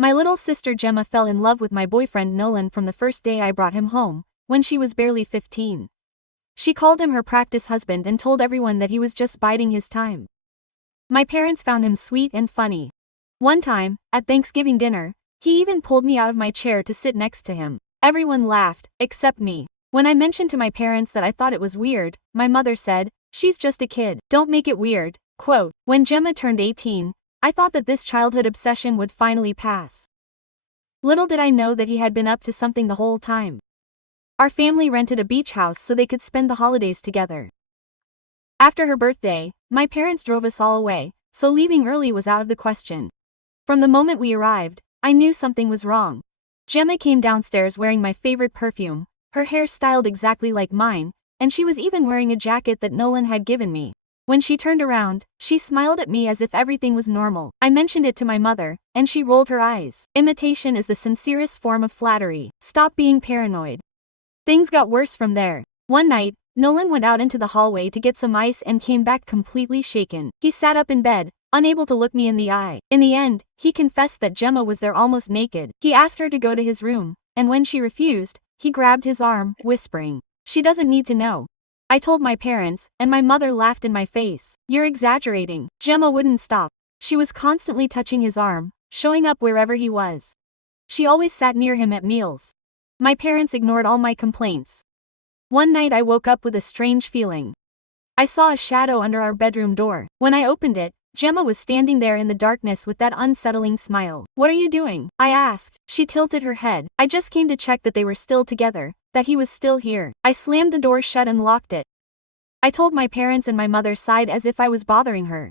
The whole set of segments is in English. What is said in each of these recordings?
My little sister Gemma fell in love with my boyfriend Nolan from the first day I brought him home, when she was barely 15. She called him her practice husband and told everyone that he was just biding his time. My parents found him sweet and funny. One time, at Thanksgiving dinner, he even pulled me out of my chair to sit next to him. Everyone laughed, except me. When I mentioned to my parents that I thought it was weird, my mother said, "She's just a kid, don't make it weird." Quote, when Gemma turned 18, I thought that this childhood obsession would finally pass. Little did I know that he had been up to something the whole time. Our family rented a beach house so they could spend the holidays together. After her birthday, my parents drove us all away, so leaving early was out of the question. From the moment we arrived, I knew something was wrong. Gemma came downstairs wearing my favorite perfume, her hair styled exactly like mine, and she was even wearing a jacket that Nolan had given me. When she turned around, she smiled at me as if everything was normal. I mentioned it to my mother, and she rolled her eyes. Imitation is the sincerest form of flattery. Stop being paranoid. Things got worse from there. One night, Nolan went out into the hallway to get some ice and came back completely shaken. He sat up in bed, unable to look me in the eye. In the end, he confessed that Gemma was there almost naked. He asked her to go to his room, and when she refused, he grabbed his arm, whispering, "She doesn't need to know." I told my parents, and my mother laughed in my face. "You're exaggerating." Gemma wouldn't stop. She was constantly touching his arm, showing up wherever he was. She always sat near him at meals. My parents ignored all my complaints. One night I woke up with a strange feeling. I saw a shadow under our bedroom door. When I opened it, Gemma was standing there in the darkness with that unsettling smile. "What are you doing?" I asked. She tilted her head. "I just came to check that they were still together, that he was still here." I slammed the door shut and locked it. I told my parents and my mother sighed as if I was bothering her.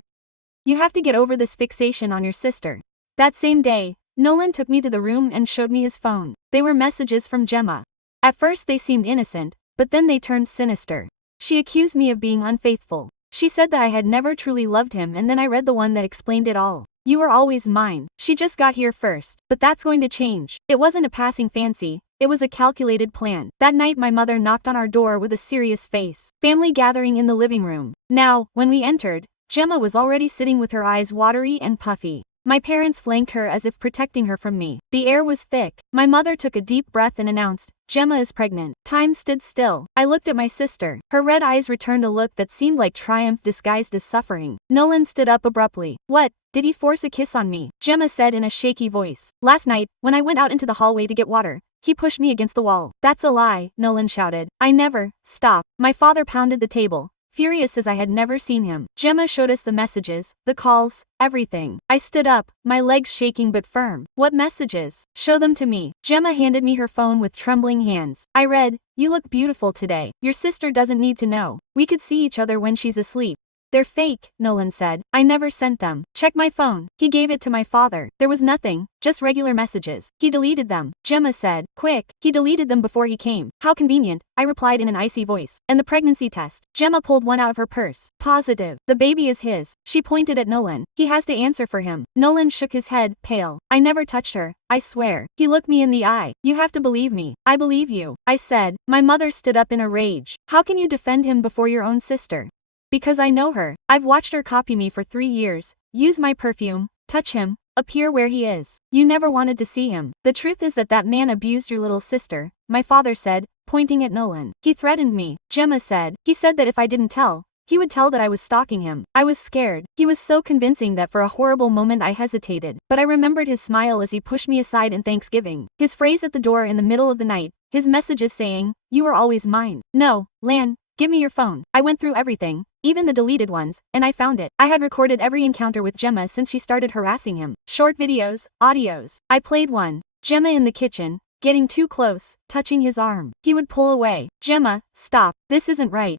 "You have to get over this fixation on your sister." That same day, Nolan took me to the room and showed me his phone. They were messages from Gemma. At first they seemed innocent, but then they turned sinister. She accused me of being unfaithful. She said that I had never truly loved him, and then I read the one that explained it all. "You were always mine. She just got here first. But that's going to change." It wasn't a passing fancy, it was a calculated plan. That night my mother knocked on our door with a serious face. Family gathering in the living room. Now, when we entered, Gemma was already sitting with her eyes watery and puffy. My parents flanked her as if protecting her from me. The air was thick. My mother took a deep breath and announced, "Gemma is pregnant." Time stood still. I looked at my sister. Her red eyes returned a look that seemed like triumph disguised as suffering. Nolan stood up abruptly. "What? Did he force a kiss on me?" Gemma said in a shaky voice. "Last night, when I went out into the hallway to get water, he pushed me against the wall." "That's a lie," Nolan shouted. "I never." "Stop." My father pounded the table, furious as I had never seen him. Gemma showed us the messages, the calls, everything. I stood up, my legs shaking but firm. "What messages?" "Show them to me." Gemma handed me her phone with trembling hands. I read, "You look beautiful today. Your sister doesn't need to know. We could see each other when she's asleep." "They're fake," Nolan said. "I never sent them." "Check my phone." He gave it to my father. There was nothing, just regular messages. "He deleted them," Gemma said. "Quick." "He deleted them before he came." "How convenient," I replied in an icy voice. "And the pregnancy test?" Gemma pulled one out of her purse. "Positive. The baby is his." She pointed at Nolan. "He has to answer for him." Nolan shook his head, pale. "I never touched her, I swear." He looked me in the eye. "You have to believe me." "I believe you," I said. My mother stood up in a rage. "How can you defend him before your own sister?" "Because I know her. I've watched her copy me for 3 years, use my perfume, touch him, appear where he is. You never wanted to see him. The truth is that man abused your little sister," my father said, pointing at Nolan. "He threatened me," Gemma said. "He said that if I didn't tell, he would tell that I was stalking him." I was scared. He was so convincing that for a horrible moment I hesitated. But I remembered his smile as he pushed me aside in Thanksgiving. His phrase at the door in the middle of the night. His messages saying, "You were always mine." "No, Lan, give me your phone." I went through everything, even the deleted ones, and I found it. I had recorded every encounter with Gemma since she started harassing him. Short videos, audios. I played one. Gemma in the kitchen, getting too close, touching his arm. He would pull away. "Gemma, stop. This isn't right."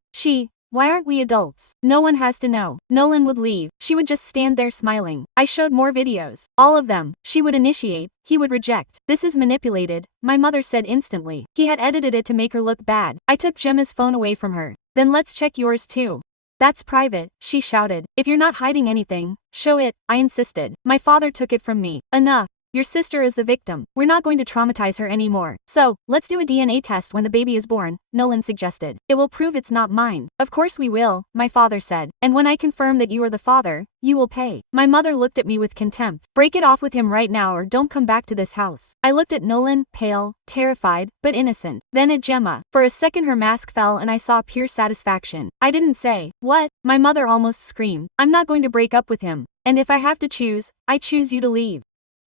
Why aren't we adults? No one has to know." Nolan would leave. She would just stand there smiling. I showed more videos. All of them. She would initiate, he would reject. "This is manipulated," my mother said instantly. He had edited it to make her look bad. I took Gemma's phone away from her. "Then let's check yours too." "That's private," she shouted. "If you're not hiding anything, show it," I insisted. My father took it from me. "Enough." Your sister is the victim. We're not going to traumatize her anymore. So, let's do a DNA test when the baby is born, Nolan suggested. It will prove it's not mine. Of course we will, my father said. And when I confirm that you are the father, you will pay. My mother looked at me with contempt. Break it off with him right now or don't come back to this house. I looked at Nolan, pale, terrified, but innocent. Then at Gemma. For a second her mask fell and I saw pure satisfaction. I didn't say, "What?" My mother almost screamed. I'm not going to break up with him. And if I have to choose, I choose you to leave.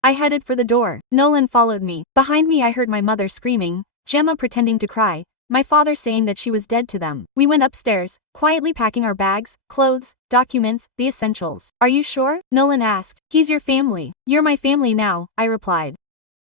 I headed for the door. Nolan followed me. Behind me I heard my mother screaming, Gemma pretending to cry, my father saying that she was dead to them. We went upstairs, quietly packing our bags, clothes, documents, the essentials. Are you sure? Nolan asked. He's your family. You're my family now, I replied.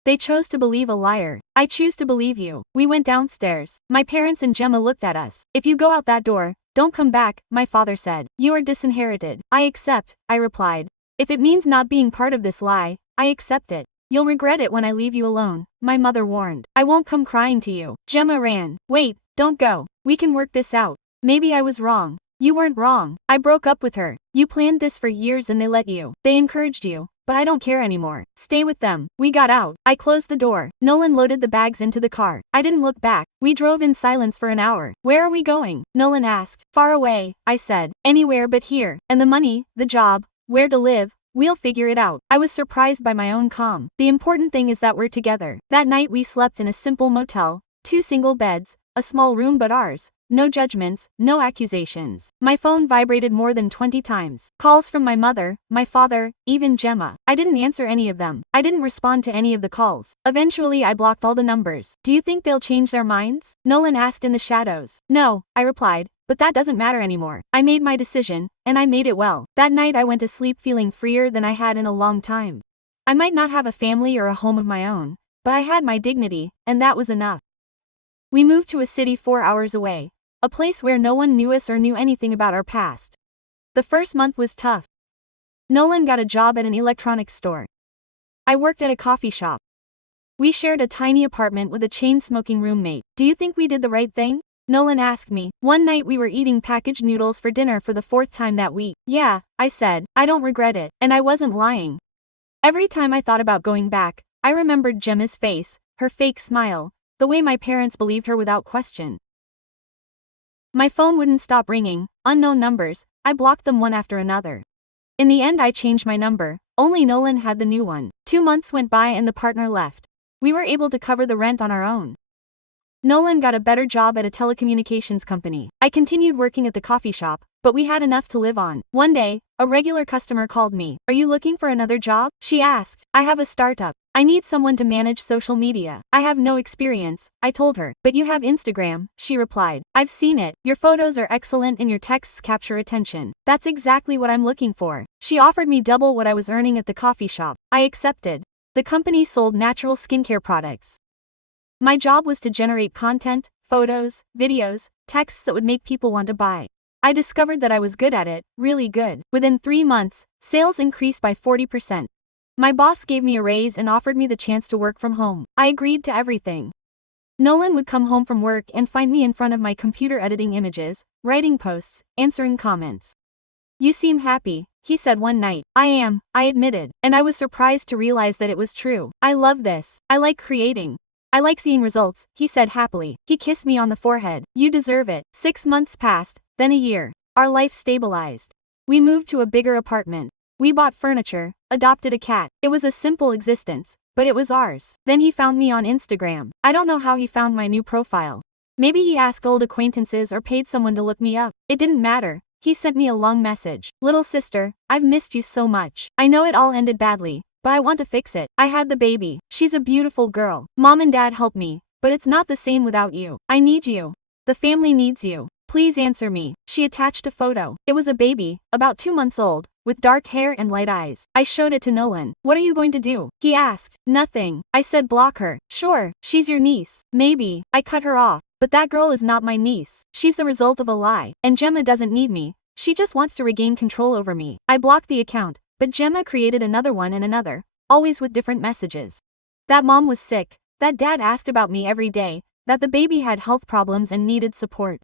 They chose to believe a liar. I choose to believe you. We went downstairs. My parents and Gemma looked at us. If you go out that door, don't come back, my father said. You are disinherited. I accept, I replied. If it means not being part of this lie, I accept it. You'll regret it when I leave you alone, my mother warned. I won't come crying to you. Gemma ran. Wait, don't go. We can work this out. Maybe I was wrong. You weren't wrong. I broke up with her. You planned this for years and they let you. They encouraged you. But I don't care anymore. Stay with them. We got out. I closed the door. Nolan loaded the bags into the car. I didn't look back. We drove in silence for an hour. Where are we going? Nolan asked. Far away, I said. Anywhere but here. And the money, the job, where to live, we'll figure it out. I was surprised by my own calm. The important thing is that we're together. That night we slept in a simple motel, 2 single beds, a small room but ours. No judgments, no accusations. My phone vibrated more than 20 times. Calls from my mother, my father, even Gemma. I didn't answer any of them. I didn't respond to any of the calls. Eventually I blocked all the numbers. Do you think they'll change their minds? Nolan asked in the shadows. No, I replied. But that doesn't matter anymore. I made my decision, and I made it well. That night I went to sleep feeling freer than I had in a long time. I might not have a family or a home of my own, but I had my dignity, and that was enough. We moved to a city 4 hours away, a place where no one knew us or knew anything about our past. The first month was tough. Nolan got a job at an electronics store. I worked at a coffee shop. We shared a tiny apartment with a chain-smoking roommate. Do you think we did the right thing? Nolan asked me. One night we were eating packaged noodles for dinner for the 4th time that week. Yeah, I said. I don't regret it. And I wasn't lying. Every time I thought about going back, I remembered Gemma's face, her fake smile, the way my parents believed her without question. My phone wouldn't stop ringing, unknown numbers, I blocked them one after another. In the end I changed my number, only Nolan had the new one. 2 months went by and the partner left. We were able to cover the rent on our own. Nolan got a better job at a telecommunications company. I continued working at the coffee shop, but we had enough to live on. One day, a regular customer called me. Are you looking for another job? She asked. I have a startup. I need someone to manage social media. I have no experience, I told her. But you have Instagram, she replied. I've seen it. Your photos are excellent and your texts capture attention. That's exactly what I'm looking for. She offered me double what I was earning at the coffee shop. I accepted. The company sold natural skincare products. My job was to generate content, photos, videos, texts that would make people want to buy. I discovered that I was good at it, really good. Within 3 months, sales increased by 40%. My boss gave me a raise and offered me the chance to work from home. I agreed to everything. Nolan would come home from work and find me in front of my computer editing images, writing posts, answering comments. You seem happy, he said one night. I am, I admitted, and I was surprised to realize that it was true. I love this. I like creating. I like seeing results, he said happily. He kissed me on the forehead. You deserve it. 6 months passed, then a year. Our life stabilized. We moved to a bigger apartment. We bought furniture, adopted a cat. It was a simple existence, but it was ours. Then he found me on Instagram. I don't know how he found my new profile. Maybe he asked old acquaintances or paid someone to look me up. It didn't matter. He sent me a long message. Little sister, I've missed you so much. I know it all ended badly, but I want to fix it. I had the baby. She's a beautiful girl. Mom and Dad helped me, but it's not the same without you. I need you. The family needs you. Please answer me. She attached a photo. It was a baby, about 2 months old, with dark hair and light eyes. I showed it to Nolan. What are you going to do? He asked. Nothing. I said block her. Sure, she's your niece. Maybe. I cut her off. But that girl is not my niece. She's the result of a lie. And Gemma doesn't need me. She just wants to regain control over me. I blocked the account, but Gemma created another one and another, always with different messages. That mom was sick, that dad asked about me every day, that the baby had health problems and needed support.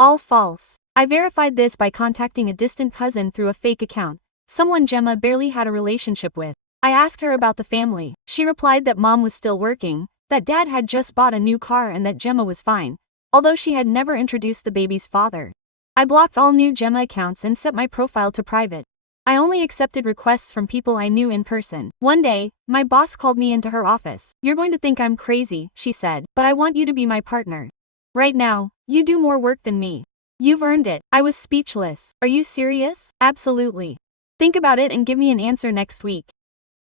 All false. I verified this by contacting a distant cousin through a fake account, someone Gemma barely had a relationship with. I asked her about the family. She replied that mom was still working, that dad had just bought a new car and that Gemma was fine, although she had never introduced the baby's father. I blocked all new Gemma accounts and set my profile to private. I only accepted requests from people I knew in person. One day, my boss called me into her office. "You're going to think I'm crazy," she said, "but I want you to be my partner. Right now, you do more work than me. You've earned it." I was speechless. "Are you serious?" "Absolutely. Think about it and give me an answer next week."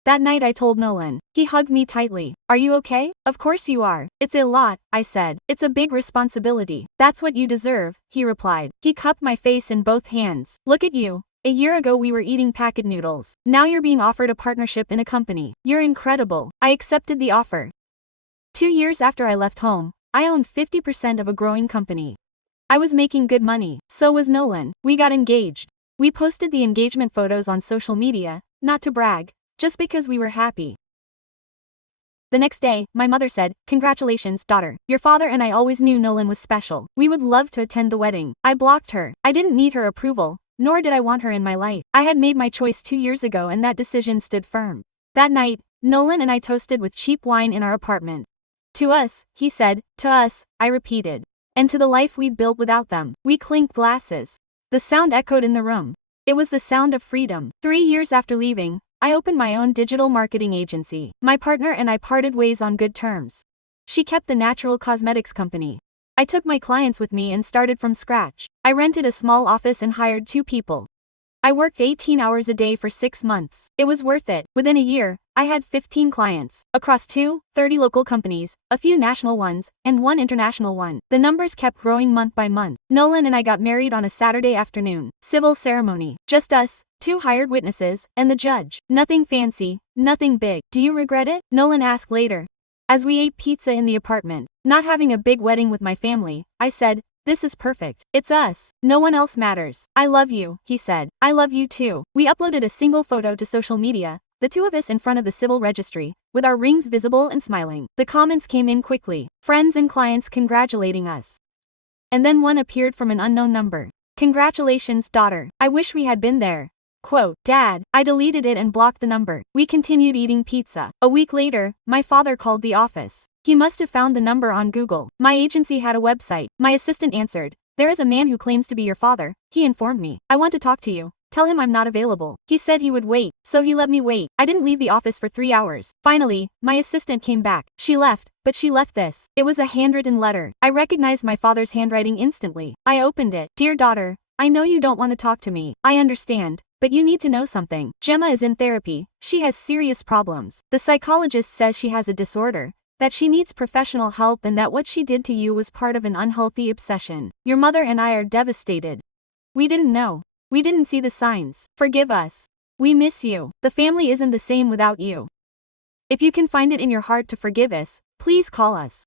That night I told Nolan. He hugged me tightly. "Are you okay?" "Of course you are. It's a lot," I said. "It's a big responsibility." "That's what you deserve," he replied. He cupped my face in both hands. "Look at you. A year ago we were eating packet noodles. Now you're being offered a partnership in a company. You're incredible." I accepted the offer. 2 years after I left home, I owned 50% of a growing company. I was making good money. So was Nolan. We got engaged. We posted the engagement photos on social media, not to brag, just because we were happy. The next day, my mother said, "Congratulations, daughter. Your father and I always knew Nolan was special. We would love to attend the wedding." I blocked her. I didn't need her approval, nor did I want her in my life. I had made my choice 2 years ago and that decision stood firm. That night, Nolan and I toasted with cheap wine in our apartment. "To us," he said. "To us," I repeated. "And to the life we'd built without them." We clinked glasses. The sound echoed in the room. It was the sound of freedom. 3 years after leaving, I opened my own digital marketing agency. My partner and I parted ways on good terms. She kept the natural cosmetics company. I took my clients with me and started from scratch. I rented a small office and hired 2 people. I worked 18 hours a day for 6 months. It was worth it. Within a year, I had 15 clients, across 30 local companies, a few national ones, and 1 international one. The numbers kept growing month by month. Nolan and I got married on a Saturday afternoon. Civil ceremony. Just us, 2 hired witnesses, and the judge. Nothing fancy, nothing big. "Do you regret it?" Nolan asked later. As we ate pizza in the apartment. "Not having a big wedding with my family," I said. "This is perfect. It's us. No one else matters." "I love you," he said. "I love you too." We uploaded a single photo to social media, the 2 of us in front of the civil registry, with our rings visible and smiling. The comments came in quickly. Friends and clients congratulating us. And then one appeared from an unknown number. "Congratulations, daughter. I wish we had been there." Quote, "Dad." I deleted it and blocked the number. We continued eating pizza. A week later, my father called the office. He must have found the number on Google. My agency had a website. My assistant answered. "There is a man who claims to be your father," he informed me. "I want to talk to you. Tell him I'm not available." He said he would wait, so he let me wait. I didn't leave the office for 3 hours. Finally, my assistant came back. She left, but she left this. It was a handwritten letter. I recognized my father's handwriting instantly. I opened it. "Dear daughter, I know you don't want to talk to me. I understand. But you need to know something. Gemma is in therapy. She has serious problems. The psychologist says she has a disorder, that she needs professional help and that what she did to you was part of an unhealthy obsession. Your mother and I are devastated. We didn't know. We didn't see the signs. Forgive us. We miss you. The family isn't the same without you. If you can find it in your heart to forgive us, please call us.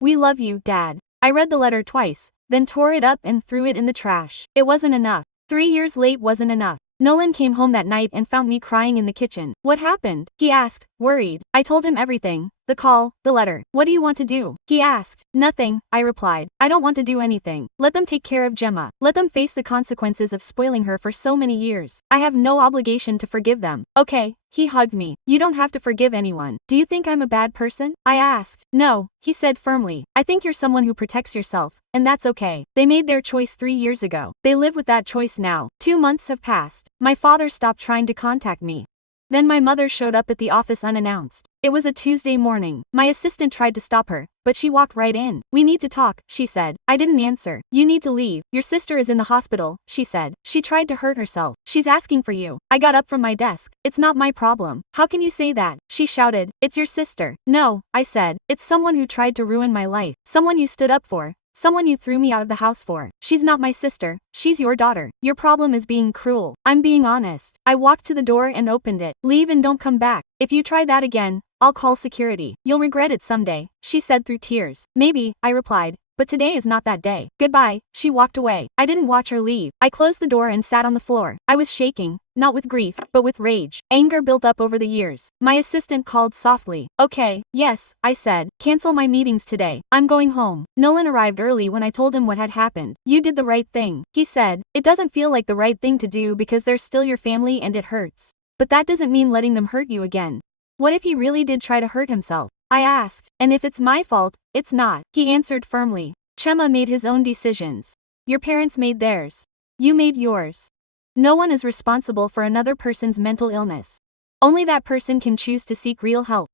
We love you, Dad." I read the letter twice, then tore it up and threw it in the trash. It wasn't enough. 3 years late wasn't enough. Nolan came home that night and found me crying in the kitchen. "What happened?" he asked, worried. I told him everything. The call, the letter. "What do you want to do?" he asked. "Nothing," I replied. "I don't want to do anything. Let them take care of Gemma. Let them face the consequences of spoiling her for so many years. I have no obligation to forgive them." "Okay," he hugged me. "You don't have to forgive anyone." "Do you think I'm a bad person?" I asked. "No," he said firmly. "I think you're someone who protects yourself, and that's okay. They made their choice 3 years ago. They live with that choice now." 2 months have passed. My father stopped trying to contact me. Then my mother showed up at the office unannounced. It was a Tuesday morning. My assistant tried to stop her, but she walked right in. "We need to talk," she said. I didn't answer. "You need to leave. Your sister is in the hospital," she said. "She tried to hurt herself. She's asking for you." I got up from my desk. "It's not my problem." "How can you say that?" she shouted. "It's your sister." "No," I said. "It's someone who tried to ruin my life. Someone you stood up for. Someone you threw me out of the house for. She's not my sister. She's your daughter. Your problem is being cruel." "I'm being honest." I walked to the door and opened it. "Leave and don't come back. If you try that again, I'll call security. You'll regret it someday," she said through tears. "Maybe," I replied. "But today is not that day. Goodbye." She walked away. I didn't watch her leave. I closed the door and sat on the floor. I was shaking, not with grief, but with rage. Anger built up over the years. My assistant called softly. "Okay, yes," I said. "Cancel my meetings today. I'm going home." Nolan arrived early when I told him what had happened. "You did the right thing," he said. "It doesn't feel like the right thing to do because they're still your family and it hurts. But that doesn't mean letting them hurt you again. What if he really did try to hurt himself? I asked. And if it's my fault, it's not. He answered firmly. Gemma made his own decisions. Your parents made theirs. You made yours. No one is responsible for another person's mental illness. Only that person can choose to seek real help.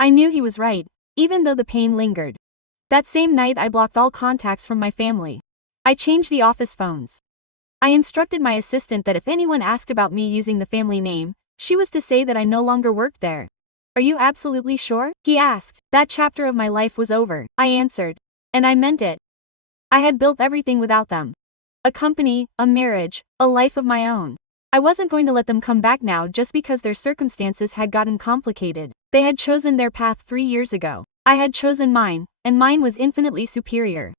I knew he was right, even though the pain lingered. That same night I blocked all contacts from my family. I changed the office phones. I instructed my assistant that if anyone asked about me using the family name, she was to say that I no longer worked there. Are you absolutely sure? He asked. That chapter of my life was over, I answered. And I meant it. I had built everything without them. A company, a marriage, a life of my own. I wasn't going to let them come back now just because their circumstances had gotten complicated. They had chosen their path 3 years ago. I had chosen mine, and mine was infinitely superior.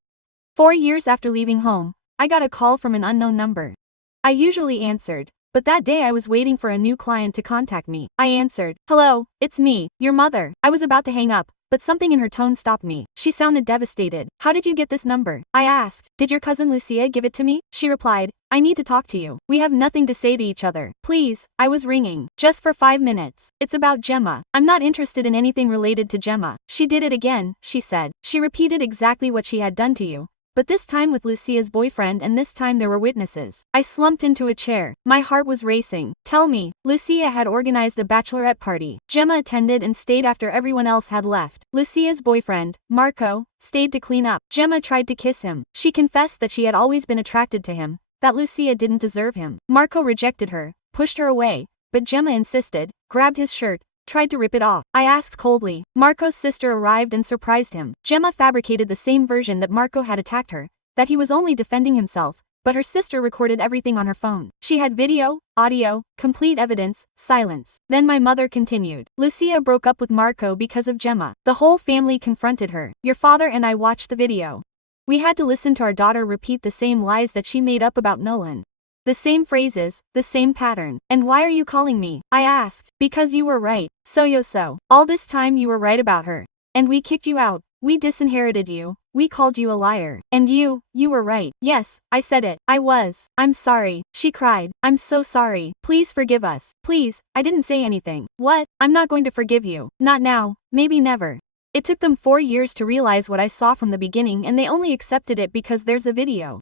4 years after leaving home, I got a call from an unknown number. I usually answered, but that day I was waiting for a new client to contact me. I answered, hello, it's me, your mother. I was about to hang up, but something in her tone stopped me. She sounded devastated. How did you get this number? I asked. Did your cousin Lucia give it to me? She replied, I need to talk to you. We have nothing to say to each other. Please, I was ringing. Just for 5 minutes. It's about Gemma. I'm not interested in anything related to Gemma. She did it again, she said. She repeated exactly what she had done to you. But this time with Lucia's boyfriend, and this time there were witnesses. I slumped into a chair. My heart was racing. Tell me. Lucia had organized a bachelorette party. Gemma attended and stayed after everyone else had left. Lucia's boyfriend, Marco, stayed to clean up. Gemma tried to kiss him. She confessed that she had always been attracted to him, that Lucia didn't deserve him. Marco rejected her, pushed her away, but Gemma insisted, grabbed his shirt, tried to rip it off. I asked coldly. Marco's sister arrived and surprised him. Gemma fabricated the same version that Marco had attacked her, that he was only defending himself, but her sister recorded everything on her phone. She had video, audio, complete evidence, silence. Then my mother continued. Lucia broke up with Marco because of Gemma. The whole family confronted her. Your father and I watched the video. We had to listen to our daughter repeat the same lies that she made up about Nolan. The same phrases, the same pattern. And why are you calling me? I asked. Because you were right. So. All this time you were right about her. And we kicked you out. We disinherited you. We called you a liar. And you were right. Yes, I said it. I was. I'm sorry. She cried. I'm so sorry. Please forgive us. Please, I didn't say anything. What? I'm not going to forgive you. Not now. Maybe never. It took them 4 years to realize what I saw from the beginning, and they only accepted it because there's a video.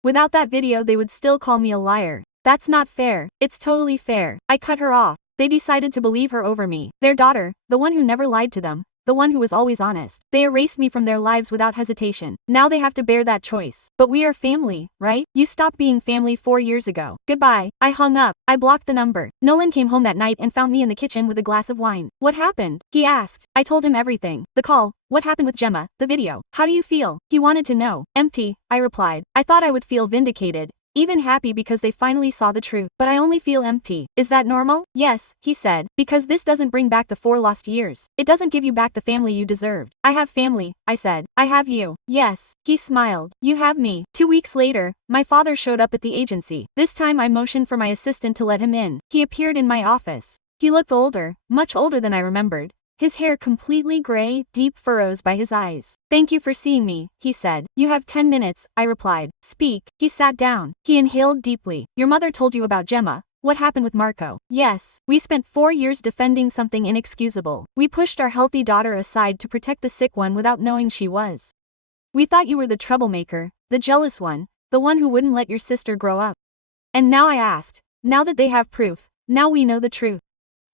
Without that video they would still call me a liar. That's not fair. It's totally fair. I cut her off. They decided to believe her over me. Their daughter, the one who never lied to them, the one who was always honest. They erased me from their lives without hesitation. Now they have to bear that choice. But we are family, right? You stopped being family 4 years ago. Goodbye. I hung up. I blocked the number. Nolan came home that night and found me in the kitchen with a glass of wine. What happened? He asked. I told him everything. The call. What happened with Gemma? The video. How do you feel? He wanted to know. Empty, I replied. I thought I would feel vindicated, even happy because they finally saw the truth. But I only feel empty. Is that normal? Yes, he said. Because this doesn't bring back the 4 lost years. It doesn't give you back the family you deserved. I have family, I said. I have you. Yes. He smiled. You have me. 2 weeks later, my father showed up at the agency. This time I motioned for my assistant to let him in. He appeared in my office. He looked older, much older than I remembered. His hair completely gray, deep furrows by his eyes. Thank you for seeing me, he said. You have 10 minutes, I replied. Speak. He sat down. He inhaled deeply. Your mother told you about Gemma. What happened with Marco? Yes. We spent 4 years defending something inexcusable. We pushed our healthy daughter aside to protect the sick one without knowing she was. We thought you were the troublemaker, the jealous one, the one who wouldn't let your sister grow up. And now I asked, now that they have proof, now we know the truth.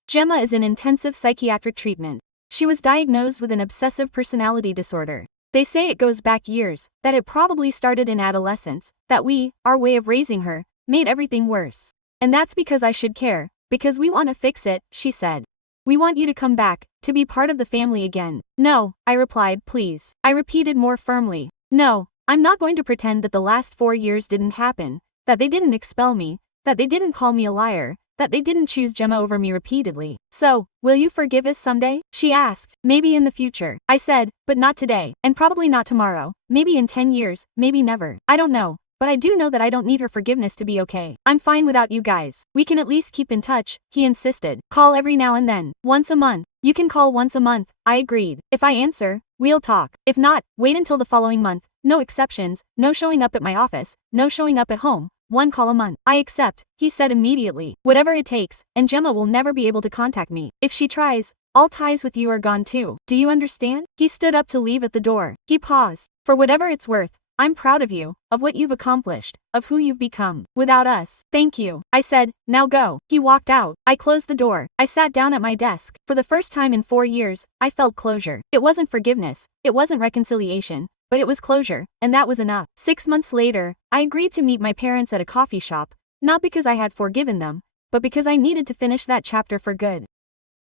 Gemma is in intensive psychiatric treatment. She was diagnosed with an obsessive personality disorder. They say it goes back years, that it probably started in adolescence, that we, our way of raising her, made everything worse. And that's because I should care, because we want to fix it, she said. We want you to come back, to be part of the family again. No, I replied, please. I repeated more firmly. No, I'm not going to pretend that the last 4 years didn't happen, that they didn't expel me, that they didn't call me a liar, that they didn't choose Gemma over me repeatedly. So, will you forgive us someday? She asked. Maybe in the future. I said, but not today, and probably not tomorrow, maybe in 10 years, maybe never. I don't know, but I do know that I don't need her forgiveness to be okay. I'm fine without you guys. We can at least keep in touch, he insisted. Call every now and then. Once a month. You can call once a month, I agreed. If I answer, we'll talk. If not, wait until the following month. No exceptions, no showing up at my office, no showing up at home. 1 call a month. I accept, he said immediately. Whatever it takes, and Gemma will never be able to contact me. If she tries, all ties with you are gone too. Do you understand? He stood up to leave at the door. He paused. For whatever it's worth, I'm proud of you, of what you've accomplished, of who you've become. Without us, thank you. I said, now go. He walked out. I closed the door. I sat down at my desk. For the first time in 4 years, I felt closure. It wasn't forgiveness. It wasn't reconciliation. But it was closure, and that was enough. 6 months later, I agreed to meet my parents at a coffee shop, not because I had forgiven them, but because I needed to finish that chapter for good.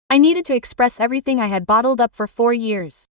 I needed to express everything I had bottled up for 4 years.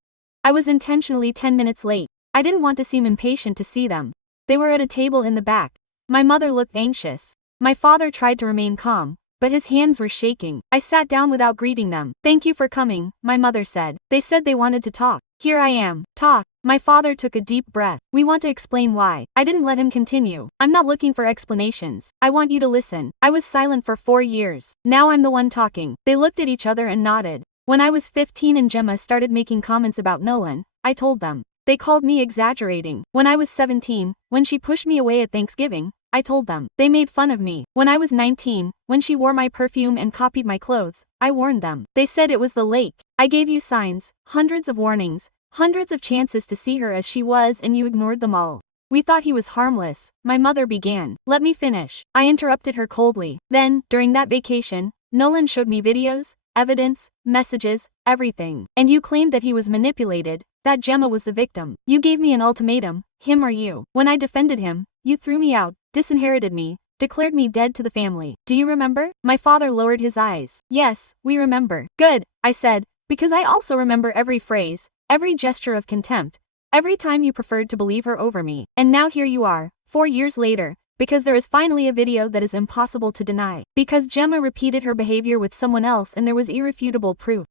I was intentionally 10 minutes late. I didn't want to seem impatient to see them. They were at a table in the back. My mother looked anxious. My father tried to remain calm, but his hands were shaking. I sat down without greeting them. Thank you for coming, my mother said. They said they wanted to talk. Here I am. Talk. My father took a deep breath. We want to explain why. I didn't let him continue. I'm not looking for explanations. I want you to listen. I was silent for 4 years. Now I'm the one talking. They looked at each other and nodded. When I was 15 and Gemma started making comments about Nolan, I told them. They called me exaggerating. When I was 17, when she pushed me away at Thanksgiving, I told them. They made fun of me. When I was 19, when she wore my perfume and copied my clothes, I warned them. They said it was the lake. I gave you signs, hundreds of warnings, hundreds of chances to see her as she was, and you ignored them all. We thought he was harmless. My mother began. Let me finish. I interrupted her coldly. Then, during that vacation, Nolan showed me videos, evidence, messages, everything. And you claimed that he was manipulated, that Gemma was the victim. You gave me an ultimatum, him or you. When I defended him, you threw me out, disinherited me, declared me dead to the family. Do you remember? My father lowered his eyes. Yes, we remember. Good, I said, because I also remember every phrase, every gesture of contempt, every time you preferred to believe her over me. And now here you are, 4 years later, because there is finally a video that is impossible to deny. Because Gemma repeated her behavior with someone else and there was irrefutable proof.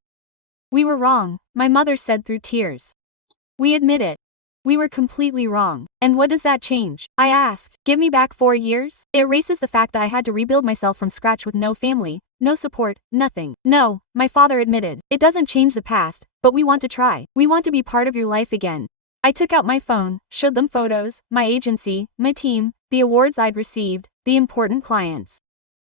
We were wrong, my mother said through tears. We admit it. We were completely wrong. And what does that change? I asked. Give me back 4 years? It erases the fact that I had to rebuild myself from scratch with no family, no support, nothing. No, my father admitted. It doesn't change the past, but we want to try. We want to be part of your life again. I took out my phone, showed them photos, my agency, my team, the awards I'd received, the important clients.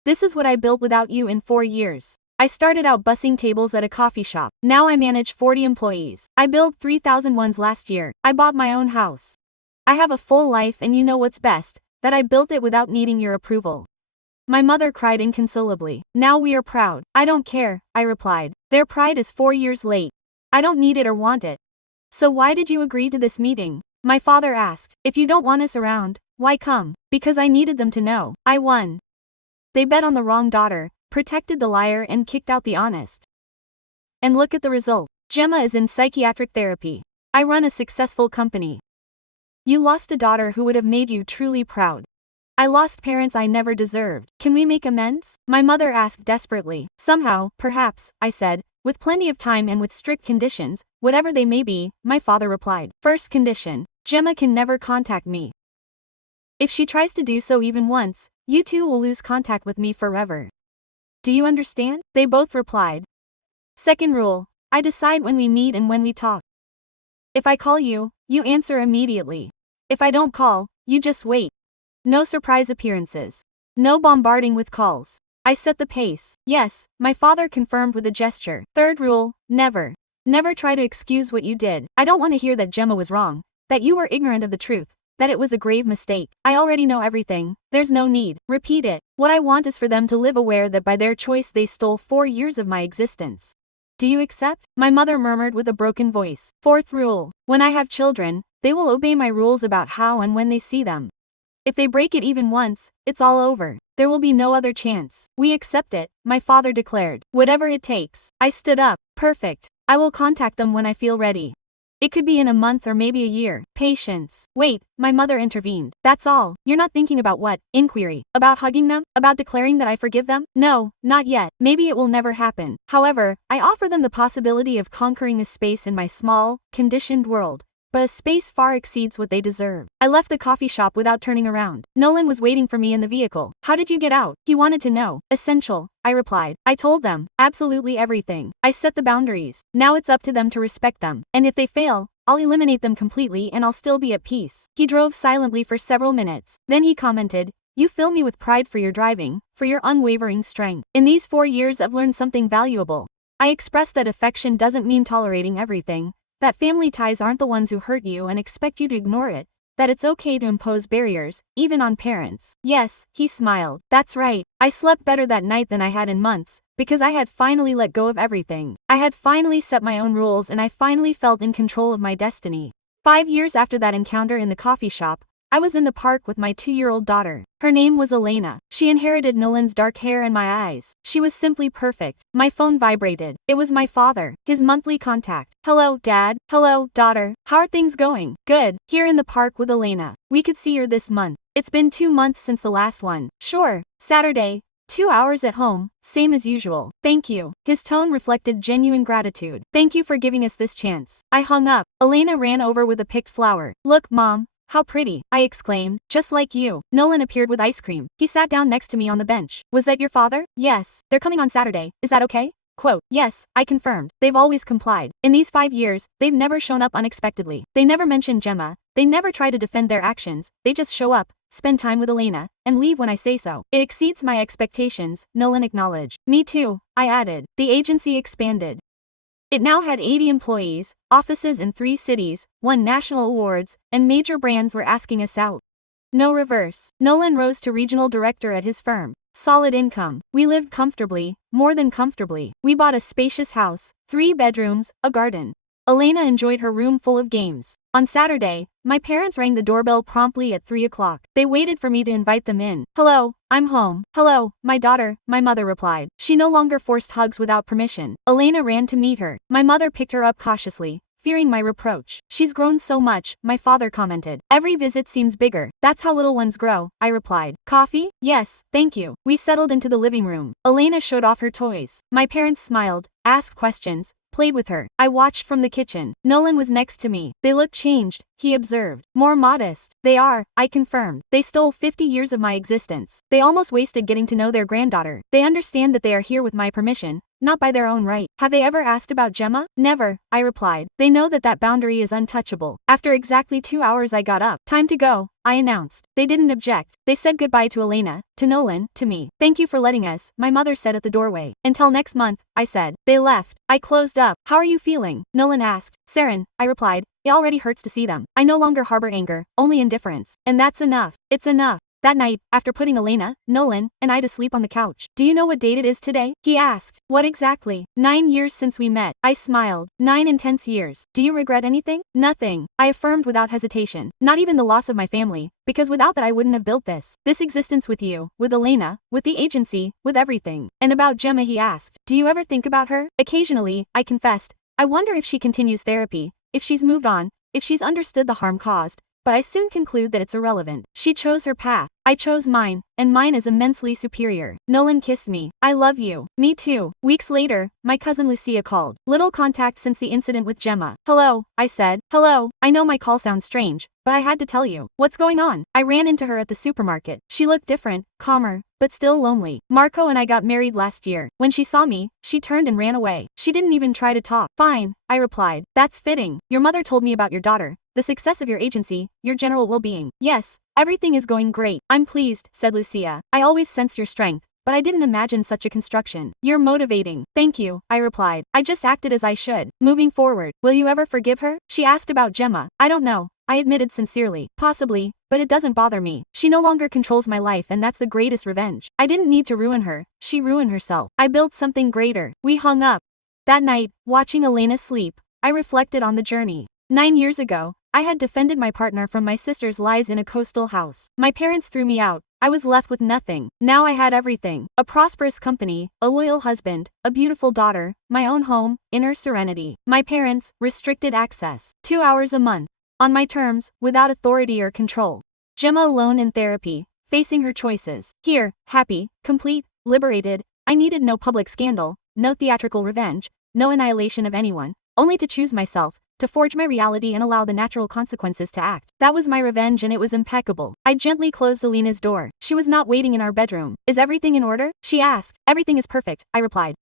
This is what I built without you in 4 years. I started out bussing tables at a coffee shop. Now I manage 40 employees. I billed 3,000 ones last year. I bought my own house. I have a full life, and you know what's best, that I built it without needing your approval. My mother cried inconsolably. Now we are proud. I don't care, I replied. Their pride is 4 years late. I don't need it or want it. So why did you agree to this meeting? My father asked. If you don't want us around, why come? Because I needed them to know. I won. They bet on the wrong daughter, protected the liar, and kicked out the honest. And look at the result. Gemma is in psychiatric therapy. I run a successful company. You lost a daughter who would have made you truly proud. I lost parents I never deserved. Can we make amends? My mother asked desperately. Somehow, perhaps, I said, with plenty of time and with strict conditions, whatever they may be, my father replied. First condition, Gemma can never contact me. If she tries to do so even once, you two will lose contact with me forever. Do you understand? They both replied. Second rule, I decide when we meet and when we talk. If I call you, you answer immediately. If I don't call, you just wait. No surprise appearances. No bombarding with calls. I set the pace. Yes, my father confirmed with a gesture. Third rule, never. Never try to excuse what you did. I don't want to hear that Gemma was wrong, that you were ignorant of the truth, that it was a grave mistake. I already know everything. There's no need. Repeat it. What I want is for them to live aware that by their choice they stole 4 years of my existence. Do you accept? My mother murmured with a broken voice. Fourth rule. When I have children, they will obey my rules about how and when they see them. If they break it even once, it's all over. There will be no other chance. We accept it, my father declared. Whatever it takes. I stood up. Perfect. I will contact them when I feel ready. It could be in a month or maybe a year. Patience. Wait, my mother intervened. That's all. You're not thinking about what? Inquiry. About hugging them? About declaring that I forgive them? No, not yet. Maybe it will never happen. However, I offer them the possibility of conquering a space in my small, conditioned world. But a space far exceeds what they deserve. I left the coffee shop without turning around. Nolan was waiting for me in the vehicle. How did you get out? He wanted to know. Essential, I replied. I told them. Absolutely everything. I set the boundaries. Now it's up to them to respect them. And if they fail, I'll eliminate them completely and I'll still be at peace. He drove silently for several minutes. Then he commented, You fill me with pride for your driving, for your unwavering strength. In these 4 years I've learned something valuable. I express that affection doesn't mean tolerating everything, that family ties aren't the ones who hurt you and expect you to ignore it, that it's okay to impose barriers, even on parents. Yes, he smiled. That's right. I slept better that night than I had in months, because I had finally let go of everything. I had finally set my own rules and I finally felt in control of my destiny. 5 years after that encounter in the coffee shop, I was in the park with my 2-year-old daughter. Her name was Elena. She inherited Nolan's dark hair and my eyes. She was simply perfect. My phone vibrated. It was my father, his monthly contact. Hello, Dad. Hello, daughter. How are things going? Good. Here in the park with Elena. We could see her this month. It's been 2 months since the last one. Sure. Saturday. 2 hours at home, same as usual. Thank you. His tone reflected genuine gratitude. Thank you for giving us this chance. I hung up. Elena ran over with a picked flower. Look, Mom. How pretty, I exclaimed, just like you. Nolan appeared with ice cream. He sat down next to me on the bench. Was that your father? Yes. They're coming on Saturday. Is that okay? Quote, yes, I confirmed. They've always complied. In these 5 years, they've never shown up unexpectedly. They never mentioned Gemma. They never try to defend their actions. They just show up, spend time with Elena, and leave when I say so. It exceeds my expectations, Nolan acknowledged. Me too, I added. The agency expanded. It now had 80 employees, offices in 3 cities, won national awards, and major brands were asking us out. No reverse. Nolan rose to regional director at his firm. Solid income. We lived comfortably, more than comfortably. We bought a spacious house, 3 bedrooms, a garden. Elena enjoyed her room full of games. On Saturday, my parents rang the doorbell promptly at 3 o'clock. They waited for me to invite them in. Hello, I'm home. Hello, my daughter, my mother replied. She no longer forced hugs without permission. Elena ran to meet her. My mother picked her up cautiously, fearing my reproach. She's grown so much, my father commented. Every visit seems bigger. That's how little ones grow, I replied. Coffee? Yes, thank you. We settled into the living room. Elena showed off her toys. My parents smiled, asked questions, played with her. I watched from the kitchen. Nolan was next to me. They look changed, he observed. More modest. They are, I confirmed. They stole 50 years of my existence. They almost wasted getting to know their granddaughter. They understand that they are here with my permission, not by their own right. Have they ever asked about Gemma? Never, I replied. They know that that boundary is untouchable. After exactly 2 hours I got up. Time to go, I announced. They didn't object. They said goodbye to Elena, to Nolan, to me. Thank you for letting us, my mother said at the doorway. Until next month, I said. They left. I closed up. How are you feeling? Nolan asked. Saren, I replied. It already hurts to see them. I no longer harbor anger, only indifference. And that's enough. It's enough. That night, after putting Elena, Nolan, and I to sleep on the couch. Do you know what date it is today? He asked. What exactly? 9 years since we met. I smiled. 9 intense years. Do you regret anything? Nothing. I affirmed without hesitation. Not even the loss of my family, because without that I wouldn't have built this. This existence with you, with Elena, with the agency, with everything. And about Gemma he asked. Do you ever think about her? Occasionally, I confessed. I wonder if she continues therapy, if she's moved on, if she's understood the harm caused. But I soon conclude that it's irrelevant. She chose her path. I chose mine, and mine is immensely superior. Nolan kissed me. I love you. Me too. Weeks later, my cousin Lucia called. Little contact since the incident with Gemma. Hello, I said. Hello, I know my call sounds strange, but I had to tell you. What's going on? I ran into her at the supermarket. She looked different, calmer, but still lonely. Marco and I got married last year. When she saw me, she turned and ran away. She didn't even try to talk. Fine, I replied. That's fitting. Your mother told me about your daughter, the success of your agency, your general well-being. Yes, everything is going great. I'm pleased, said Lucia. I always sensed your strength, but I didn't imagine such a construction. You're motivating. Thank you, I replied. I just acted as I should. Moving forward, will you ever forgive her? She asked about Gemma. I don't know, I admitted sincerely. Possibly, but it doesn't bother me. She no longer controls my life and that's the greatest revenge. I didn't need to ruin her. She ruined herself. I built something greater. We hung up. That night, watching Elena sleep, I reflected on the journey. 9 years ago, I had defended my partner from my sister's lies in a coastal house. My parents threw me out. I was left with nothing. Now I had everything. A prosperous company, a loyal husband, a beautiful daughter, my own home, inner serenity. My parents, restricted access. 2 hours a month. On my terms, without authority or control. Gemma alone in therapy, facing her choices. Here, happy, complete, liberated. I needed no public scandal, no theatrical revenge, no annihilation of anyone, only to choose myself, to forge my reality and allow the natural consequences to act. That was my revenge and it was impeccable. I gently closed Elena's door. She was not waiting in our bedroom. Is everything in order? She asked. Everything is perfect, I replied.